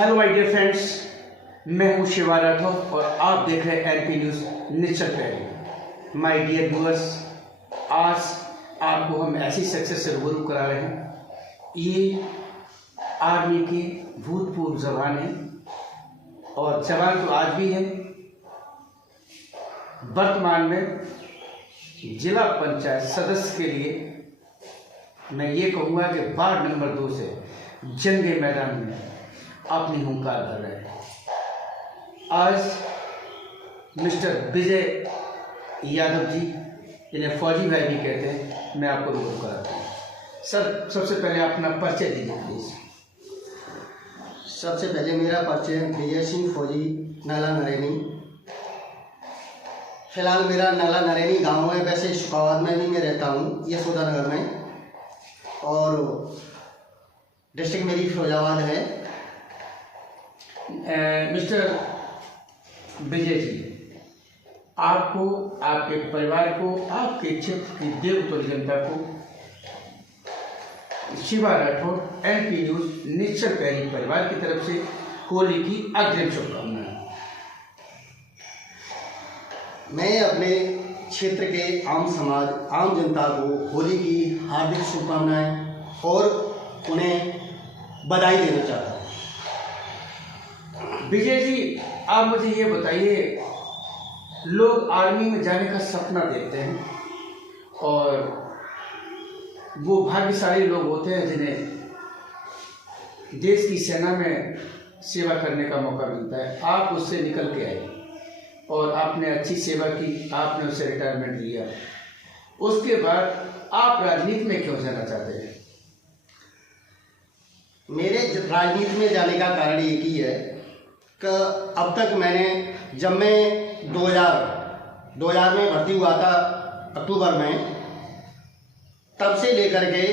Hello my dear friends, मैं हूं शिवा राठौर और आप देख रहे हैं एनपी न्यूज़ निश्चित पहले। माय डियर व्यूअर्स, आज आपको हम ऐसी सक्सेस से रूबरू करा रहे हैं। ये आर्मी की भूतपूर्व जवान है और जवान तो आज भी है। वर्तमान में जिला पंचायत सदस्य के लिए मैं ये कहूँगा कि वार्ड नंबर 2 से जंगे मैदान में अपनी हुंकार भर रहे हैं। आज मिस्टर विजय यादव जी, इन्हें फौजी भाई भी कहते हैं, मैं आपको रूबरू कराता हूँ। सर, सबसे पहले अपना परिचय दीजिए प्लीज। सबसे पहले मेरा परिचय विजय सिंह फौजी, नाला नरेनी। फिलहाल मेरा नाला नरेनी गांव है, वैसे शुकाबाद में भी मैं रहता हूँ, यशोदा नगर में, और डिस्ट्रिक्ट मेरी फिरोजाबाद है। मिस्टर विजय जी, आपको, आपके परिवार को, आपके क्षेत्र की देवतुल्य जनता को शिवा राठौर एनपी न्यूज़ निश्चल पैरी परिवार की तरफ से होली की अग्रिम शुभकामनाएं। मैं अपने क्षेत्र के आम समाज, आम जनता को होली की हार्दिक शुभकामनाएं और उन्हें बधाई देना चाहता हूँ। विजय जी, आप मुझे ये बताइए, लोग आर्मी में जाने का सपना देखते हैं और वो भाग्यशाली लोग होते हैं जिन्हें देश की सेना में सेवा करने का मौका मिलता है। आप उससे निकल के आए और आपने अच्छी सेवा की, आपने उससे रिटायरमेंट लिया। उसके बाद आप राजनीति में क्यों जाना चाहते हैं? मेरे राजनीति में जाने का कारण एक ही है कि अब तक मैंने, जब मैं 2000 में भर्ती हुआ था अक्टूबर में, तब से लेकर के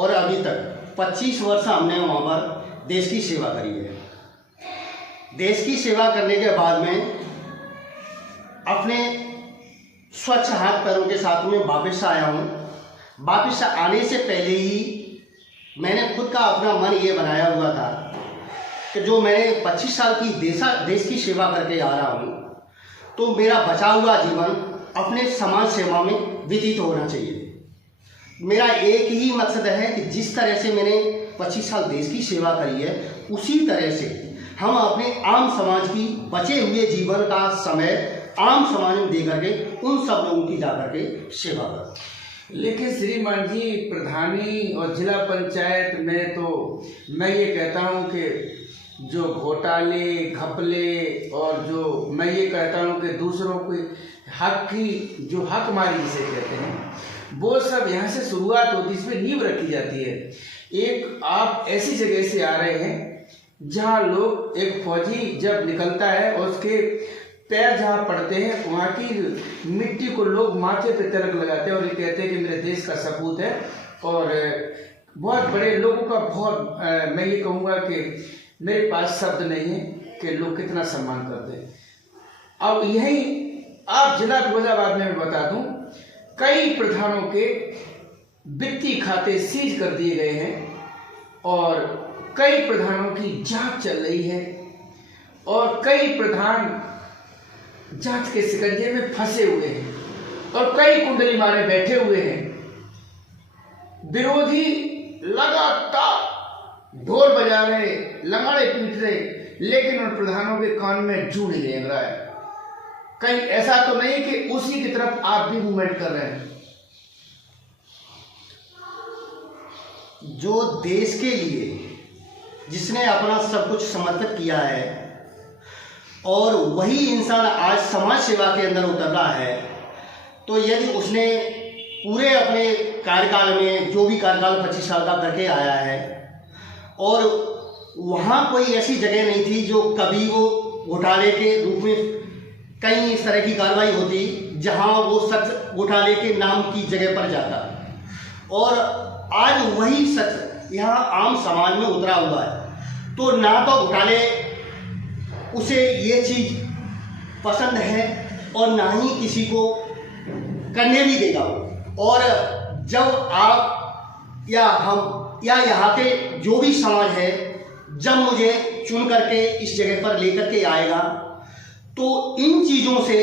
और अभी तक 25 वर्ष हमने वहाँ पर देश की सेवा करी है। देश की सेवा करने के बाद में अपने स्वच्छ हाथ पैरों के साथ में वापस आया हूँ। वापस आने से पहले ही मैंने खुद का अपना मन ये बनाया हुआ था कि जो मैंने 25 साल की देश की सेवा करके आ रहा हूँ, तो मेरा बचा हुआ जीवन अपने समाज सेवा में व्यतीत होना चाहिए। मेरा एक ही मकसद है कि जिस तरह से मैंने 25 साल देश की सेवा करी है, उसी तरह से हम अपने आम समाज की बचे हुए जीवन का समय आम समाज में दे करके उन सब लोगों की जा करके सेवा करें। लेकिन श्रीमान जी, प्रधानी और जिला पंचायत में तो मैं ये कहता हूँ कि जो घोटाले, घपले और जो मैं ये कहता हूँ कि दूसरों के हक की जो हकमारी जिसे कहते हैं, वो सब यहाँ से शुरुआत होती है, इसमें नींव रखी जाती है। एक आप ऐसी जगह से आ रहे हैं जहाँ लोग, एक फौजी जब निकलता है और उसके पैर जहाँ पड़ते हैं, वहाँ की मिट्टी को लोग माथे पे तिलक लगाते हैं और ये कहते हैं कि मेरे देश का सपूत है। और बहुत बड़े लोगों का बहुत मैं ये कहूँगा कि मेरे पास शब्द नहीं है कि लोग कितना सम्मान करते हैं। अब यही आप जिला फिरोजाबाद में मैं बता दूं, कई प्रधानों के वित्तीय खाते सीज कर दिए गए हैं और कई प्रधानों की जांच चल रही है और कई प्रधान जांच के शिकंजे में फंसे हुए हैं और कई कुंडली मारे बैठे हुए हैं। विरोधी लगातार ढोल बजा रहे, लंगाड़े पीट रहे, लेकिन उन प्रधानों के कान में जू नहीं रेंग रहा है। कहीं ऐसा तो नहीं कि उसी की तरफ आप भी मूवमेंट कर रहे हैं? जो देश के लिए जिसने अपना सब कुछ समर्पित किया है और वही इंसान आज समाज सेवा के अंदर उतर रहा है, तो यदि उसने पूरे अपने कार्यकाल में जो भी कार्यकाल 25 साल का करके आया है और वहाँ कोई ऐसी जगह नहीं थी जो कभी वो घोटाले के रूप में कई इस तरह की कार्रवाई होती जहाँ वो शख्स घोटाले के नाम की जगह पर जाता, और आज वही शख्स यहाँ आम समाज में उतरा हुआ है। तो ना तो घोटाले उसे ये चीज़ पसंद है और ना ही किसी को करने भी देगा। और जब आप या हम या यहाँ के जो भी समाज है जब मुझे चुन करके इस जगह पर लेकर के आएगा तो इन चीज़ों से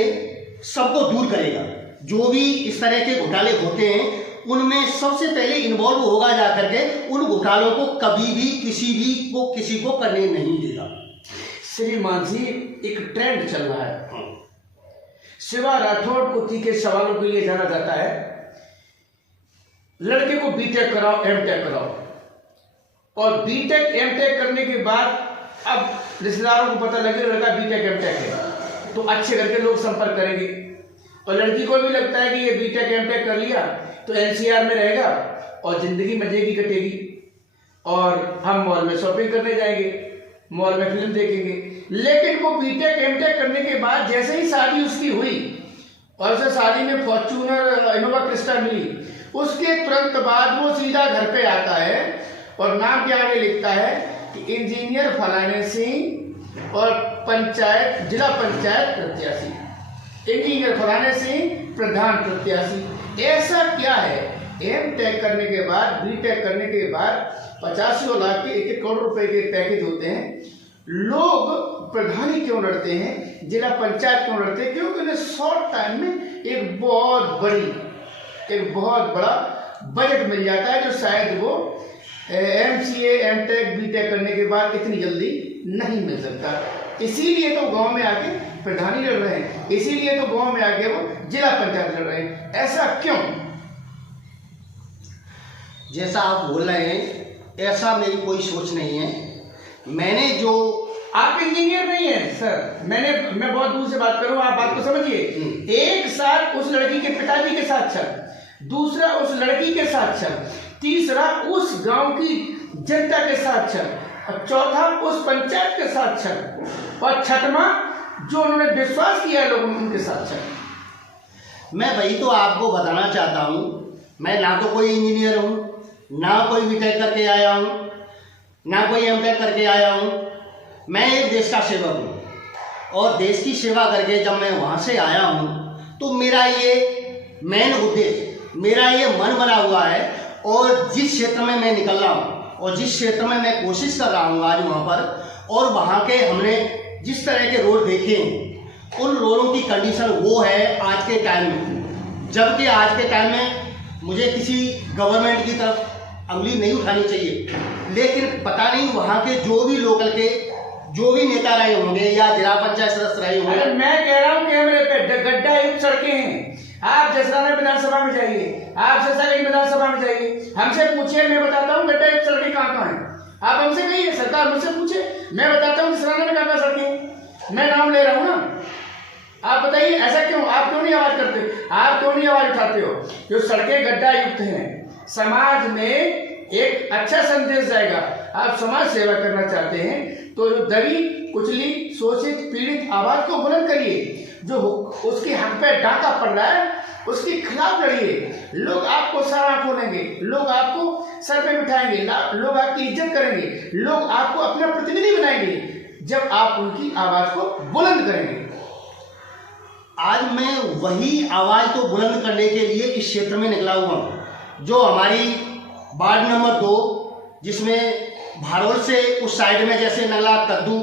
सबको दूर करेगा। जो भी इस तरह के घोटाले होते हैं उनमें सबसे पहले इन्वॉल्व होगा जा करके, उन घोटालों को कभी भी किसी को करने नहीं देगा। श्रीमान जी, एक ट्रेंड चल रहा है, शिवा राठौड़ को तीखे सवालों के लिए जाना जाता है। लड़के को बीटेक कराओ, एमटेक कराओ, और बीटेक एमटेक करने के बाद अब रिश्तेदारों को पता लगे लड़का बीटेक एमटेक है तो अच्छे घर के लोग संपर्क करेंगे, और लड़की को भी लगता है कि ये बीटेक एमटेक कर लिया तो एनसीआर में रहेगा और जिंदगी मजे की कटेगी, और हम मॉल में शॉपिंग करने जाएंगे, मॉल में फिल्म देखेंगे। लेकिन वो बीटेक एमटेक करने के बाद जैसे ही शादी उसकी हुई और उसे शादी में फॉर्च्यूनर इनोवा क्रिस्टा मिली, उसके तुरंत बाद वो सीधा घर पे आता है और नाम के आगे लिखता है कि इंजीनियर फलाने सिंह और पंचायत, जिला पंचायत प्रत्याशी, इंजीनियर फलाने सिंह प्रधान प्रत्याशी। ऐसा क्या है? एमटेक करने के बाद, बीटेक करने के बाद 85 लाख के 1 करोड़ रुपए के पैकेज होते हैं। लोग प्रधानी क्यों लड़ते हैं, जिला पंचायत क्यों लड़ते हैं? क्योंकि उन्हें शॉर्ट टाइम में एक बहुत बड़ा बजट मिल जाता है, जो शायद वो एमसीए, एमटेक, बीटेक करने के बाद इतनी जल्दी नहीं मिल सकता। इसीलिए तो गांव में आके प्रधानी लड़ रहे हैं, इसीलिए तो गांव में आके वो जिला पंचायत लड़ रहे हैं। ऐसा क्यों? जैसा आप बोल रहे हैं ऐसा मेरी कोई सोच नहीं है। मैंने जो, आप इंजीनियर नहीं है सर, मैं बहुत दूर से बात करूं, आप बात को समझिए। एक साथ उस लड़की के पिताजी के साथ छल, दूसरा उस लड़की के साथ छल, तीसरा उस गांव की जनता के साथ छल, और चौथा उस पंचायत के साथ छल, और छठवां जो उन्होंने विश्वास किया है लोगों उनके साथ छल। मैं वही तो आपको बताना चाहता हूँ। मैं ना तो कोई इंजीनियर हूँ, ना कोई बीटेक करके आया हूँ, ना कोई एमटेक करके आया हूँ। मैं एक देश का सेवक हूँ, और देश की सेवा करके जब मैं वहाँ से आया हूँ तो मेरा ये मेन उद्देश्य, मेरा ये मन बना हुआ है, और जिस क्षेत्र में मैं निकल रहा हूँ और जिस क्षेत्र में मैं कोशिश कर रहा हूँ आज वहाँ पर, और वहाँ के हमने जिस तरह के रोड देखे हैं उन रोडों की कंडीशन वो है आज के टाइम में। जबकि आज के टाइम में मुझे किसी गवर्नमेंट की तरफ उंगली नहीं उठानी चाहिए, लेकिन पता नहीं वहाँ के जो भी लोकल के जो भी नेता रहे होंगे या जिला पंचायत सदस्य रहे होंगे। मैं कह रहा हूँ कैमरे पे गड्ढा युक्त सड़कें हैं। आप जसराना विधानसभा में जाइए, आप ससागंज विधानसभा में जाइए, हमसे पूछिए, मैं बताता हूँ गड्ढा युक्त सड़कें कहाँ कहाँ हैं। आप हमसे कहिए, सरकार मुझसे पूछे, मैं बताता हूँ जसराना में कहाँ सड़कें हैं। मैं नाम ले रहा हूँ ना, आप बताइए ऐसा क्यों? आप क्यों नहीं आवाज करते, आप क्यों नहीं आवाज उठाते हो? जो सड़कें गड्ढा युक्त हैं, समाज में एक अच्छा संदेश जाएगा। आप समाज सेवा करना चाहते हैं तो जो दबी, कुचली, शोषित, पीड़ित आवाज को बुलंद करिए। जो उसके हक पे डाका पड़ रहा है उसके खिलाफ लड़िए। लोग आपको सराह खोलेंगे, लोग आपको सर पे बिठाएंगे, लोग आपकी इज्जत करेंगे, लोग आपको अपना प्रतिनिधि बनाएंगे जब आप उनकी आवाज को बुलंद करेंगे। आज मैं वही आवाज को बुलंद करने के लिए इस क्षेत्र में निकला हुआ हूँ। जो हमारी वार्ड नंबर 2, जिसमें भारोल से उस साइड में जैसे नला, कद्दू,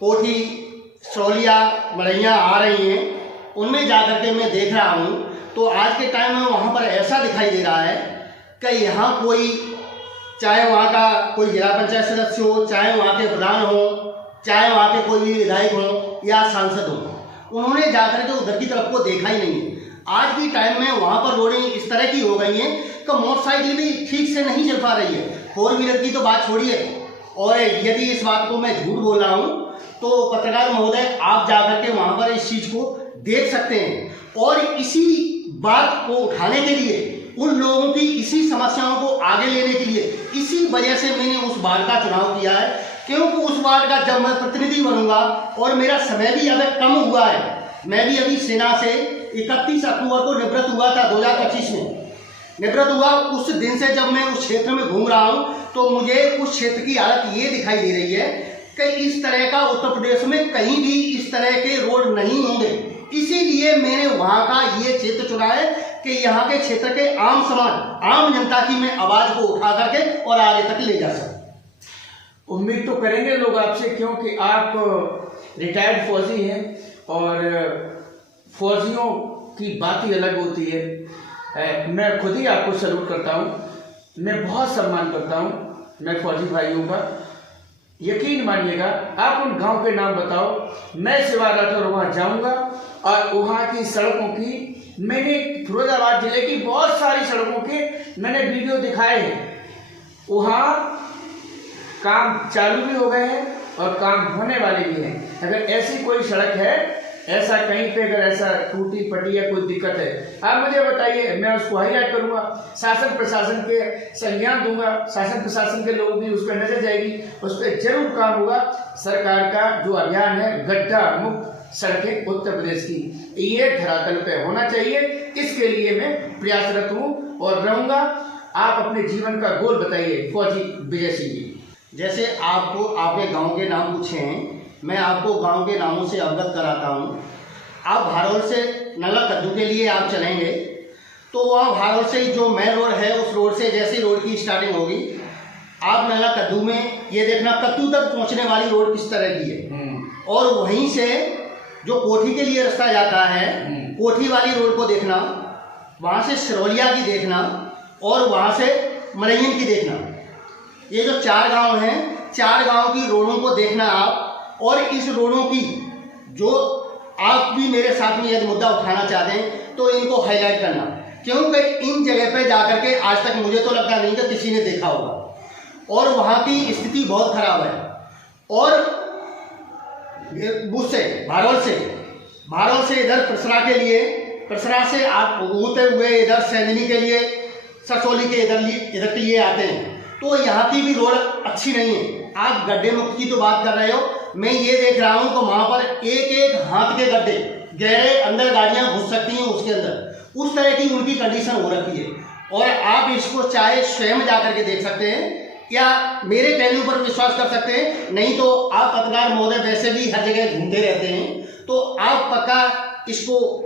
कोठी, सरोलिया, मड़ैया आ रही हैं, उनमें जाकर के मैं देख रहा हूँ तो आज के टाइम में वहाँ पर ऐसा दिखाई दे रहा है कि यहाँ कोई, चाहे वहाँ का कोई जिला पंचायत सदस्य हो, चाहे वहाँ के प्रधान हो, चाहे वहाँ के कोई भी विधायक हो या सांसद हो, उन्होंने जाकर के उधर की तरफ को देखा ही नहीं। आज की टाइम में वहाँ पर रोडें इस तरह की हो गई हैं कि मोटरसाइकिल भी ठीक से नहीं चल पा रही है, 4 व्हीलर की तो बात छोड़िए। और यदि इस बात को मैं झूठ बोल रहा हूँ तो पत्रकार महोदय आप जाकर के वहाँ पर इस चीज़ को देख सकते हैं। और इसी बात को उठाने के लिए, उन लोगों की इसी समस्याओं को आगे लेने के लिए, इसी वजह से मैंने उस वार्ड का चुनाव किया है। क्योंकि उस वार्ड का जब मैं प्रतिनिधि बनूंगा, और मेरा समय भी अब कम हुआ है, मैं भी अभी सेना से 31 अक्टूबर को निवृत्त हुआ था, 2025 में निवृत्त हुआ। उस दिन से जब मैं उस क्षेत्र में घूम रहा हूँ तो मुझे उस क्षेत्र की हालत ये दिखाई दे रही है कि इस तरह का उत्तर प्रदेश में कहीं भी इस तरह के रोड नहीं होंगे। इसीलिए मैंने वहाँ का ये क्षेत्र चुना है कि यहाँ के क्षेत्र के आम समाज, आम जनता की मैं आवाज़ को उठा करके और आगे तक ले जा सकूँ। उम्मीद तो करेंगे लोग आपसे, क्योंकि आप रिटायर्ड फौजी हैं और फौजियों की बात ही अलग होती है। मैं खुद ही आपको सैल्यूट करता हूँ, मैं बहुत सम्मान करता हूँ मैं फौजी भाइयों का। यकीन मानिएगा, आप उन गांव के नाम बताओ, मैं शिवा राठौर वहाँ जाऊँगा और वहाँ की सड़कों की, मैंने फिरोजाबाद जिले की बहुत सारी सड़कों के मैंने वीडियो दिखाए हैं। वहाँ काम चालू भी हो गए हैं और काम होने वाले भी हैं। अगर ऐसी कोई सड़क है, ऐसा कहीं पे अगर ऐसा टूटी पटी या कोई दिक्कत है, आप मुझे बताइए, मैं उसको हाईलाइट करूंगा, शासन प्रशासन के संज्ञान दूंगा, शासन प्रशासन के लोग भी उस पर नजर जाएगी, उस पर जरूर काम होगा। सरकार का जो अभियान है गड्ढा मुक्त सड़कें उत्तर प्रदेश की, ये धरातल पे होना चाहिए। इसके लिए मैं प्रयासरत हूँ और रहूंगा। आप अपने जीवन का गोल बताइए फौजी विजय सिंह जी। जैसे आपने गांव के नाम पूछे हैं, मैं आपको गांव के नामों से अवगत कराता हूं। आप भारोल से नला कद्दू के लिए आप चलेंगे तो वहाँ भारोल से जो मेन रोड है, उस रोड से जैसी रोड की स्टार्टिंग होगी, आप नला कद्दू में ये देखना कद्दू तक पहुँचने वाली रोड किस तरह की है, और वहीं से जो कोठी के लिए रास्ता जाता है, कोठी वाली रोड को देखना, वहाँ से सिरौलिया की देखना और वहाँ से मलैयन की देखना। ये जो 4 गांव हैं, 4 गांव की रोडों को देखना आप, और इस रोडों की जो आप भी मेरे साथ में यदि मुद्दा उठाना चाहते हैं तो इनको हाईलाइट करना, क्योंकि इन जगह पे जाकर के आज तक मुझे तो लगता नहीं कि किसी ने देखा होगा और वहाँ की स्थिति बहुत खराब है। और उससे भारोल से इधर परसरा के लिए, परसरा से आप होते हुए इधर सैंदनी के लिए, सरसोली के इधर के लिए आते हैं, तो यहाँ की भी रोड अच्छी नहीं है। आप गड्ढे मुक्त की तो बात कर रहे हो, मैं ये देख रहा हूँ तो वहाँ पर एक हाथ के गड्ढे गहरे, अंदर गाड़ियाँ घुस सकती हैं उसके अंदर, उस तरह की उनकी कंडीशन हो रखी है। और आप इसको चाहे स्वयं जाकर के देख सकते हैं या मेरे कहने पर विश्वास कर सकते हैं, नहीं तो आप पत्रकार महोदय वैसे भी हर जगह घूमते रहते हैं, तो आप पक्का इसको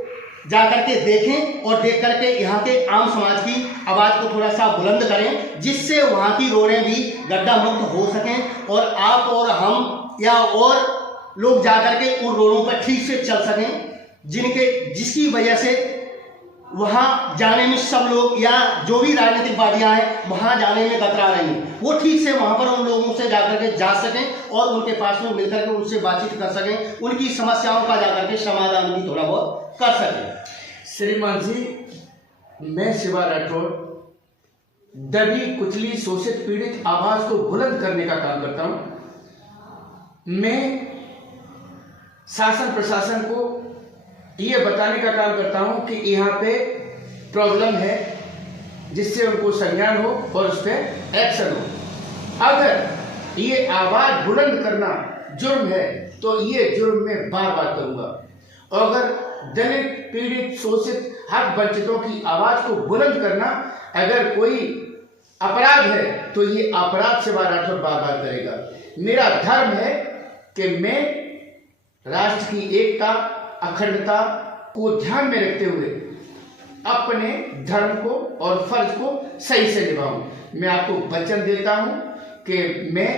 जाकर के देखें और देख करके यहाँ के आम समाज की आवाज़ को थोड़ा सा बुलंद करें, जिससे वहाँ की रोडें भी गड्ढा मुक्त हो सकें और आप और हम या और लोग जाकर के उन रोडों पर ठीक से चल सकें, जिसकी वजह से वहाँ जाने में सब लोग या जो भी राजनीतिक पार्टियाँ हैं वहाँ जाने में कतरा रही हैं, वो ठीक से वहाँ पर उन लोगों से जाकर के जा सकें और उनके पास में मिलकर के उनसे बातचीत कर सकें, उनकी समस्याओं का जाकर के समाधान भी थोड़ा बहुत कर सकें। श्रीमान जी, मैं शिवा राठौर दबी कुचली शोषित पीड़ित आवाज को बुलंद करने का काम करता हूं। मैं शासन प्रशासन को ये बताने का काम करता हूं कि यहाँ पे प्रॉब्लम है, जिससे उनको संज्ञान हो और उस पर एक्शन हो। अगर ये आवाज बुलंद करना जुर्म है तो ये जुर्म मैं बार बार करूंगा। और अगर दलित पीड़ित शोषित हक वंचितों की आवाज को बुलंद करना अगर कोई अपराध है तो ये अपराध शिवा राठौर बार बार करेगा। मेरा धर्म है कि मैं राष्ट्र की एकता अखंडता को ध्यान में रखते हुए अपने धर्म को और फर्ज को सही से निभाऊं। मैं आपको वचन देता हूं कि मैं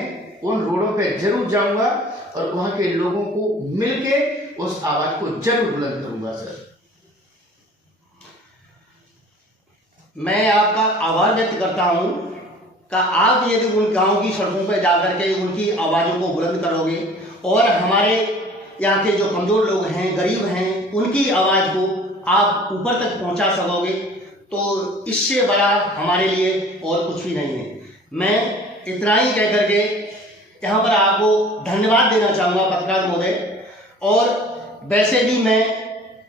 उन रोडों पे जरूर जाऊंगा और वहां के लोगों को मिलके उस आवाज को जरूर बुलंद करूंगा। सर, मैं आपका आभार व्यक्त करता हूं कि आप यदि उन गांव की सड़कों पर जाकर के उनकी आवाज़ों को बुलंद करोगे और हमारे यहाँ के जो कमज़ोर लोग हैं, गरीब हैं, उनकी आवाज़ को आप ऊपर तक पहुँचा सकोगे, तो इससे बड़ा हमारे लिए और कुछ भी नहीं है। मैं इतना ही कह करके यहाँ पर आपको धन्यवाद देना चाहूँगा पत्रकार महोदय। और वैसे भी मैं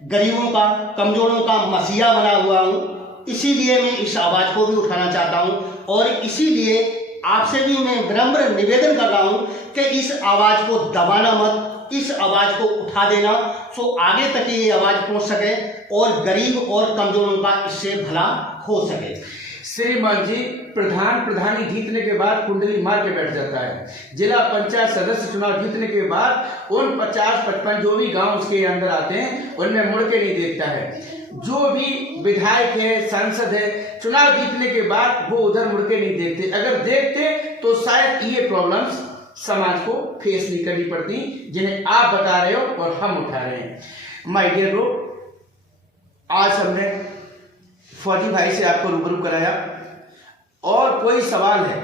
गरीबों का, कमज़ोरों का मसीहा बना हुआ हूँ, इसीलिए मैं इस आवाज़ को भी उठाना चाहता हूँ और इसीलिए आपसे भी मैं विनम्र निवेदन कर रहा हूँ कि इस आवाज़ को दबाना मत, इस आवाज़ को उठा देना, सो आगे तक ये आवाज़ पहुँच सके और गरीब और कमज़ोरों का इससे भला हो सके। श्रीमान जी, प्रधानी जीतने के बाद कुंडली मार के बैठ जाता है। जिला पंचायत सदस्य चुनाव जीतने के बाद उन 50-55 जो भी गांव उसके अंदर आते हैं उनमें मुड़ के नहीं देखता है। जो भी विधायक है, सांसद है, चुनाव जीतने के बाद वो उधर मुड़ के नहीं देखते। अगर देखते तो शायद ये प्रॉब्लम्स समाज को फेस नहीं करनी पड़ती, जिन्हें आप बता रहे हो और हम उठा रहे हैं। माय डियर ब्रो, आज हमने फौजी भाई से आपको रूबरू कराया, और कोई सवाल है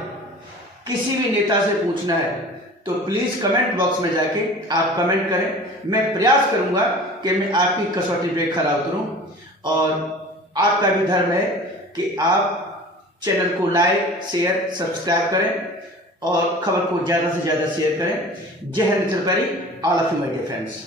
किसी भी नेता से पूछना है तो प्लीज कमेंट बॉक्स में जाके आप कमेंट करें। मैं प्रयास करूंगा कि मैं आपकी कसौटी पे खरा उतरूं, और आपका भी धर्म है कि आप चैनल को लाइक, शेयर, सब्सक्राइब करें और खबर को ज्यादा से ज्यादा शेयर करें। जय हिंद, all of you my dear friends.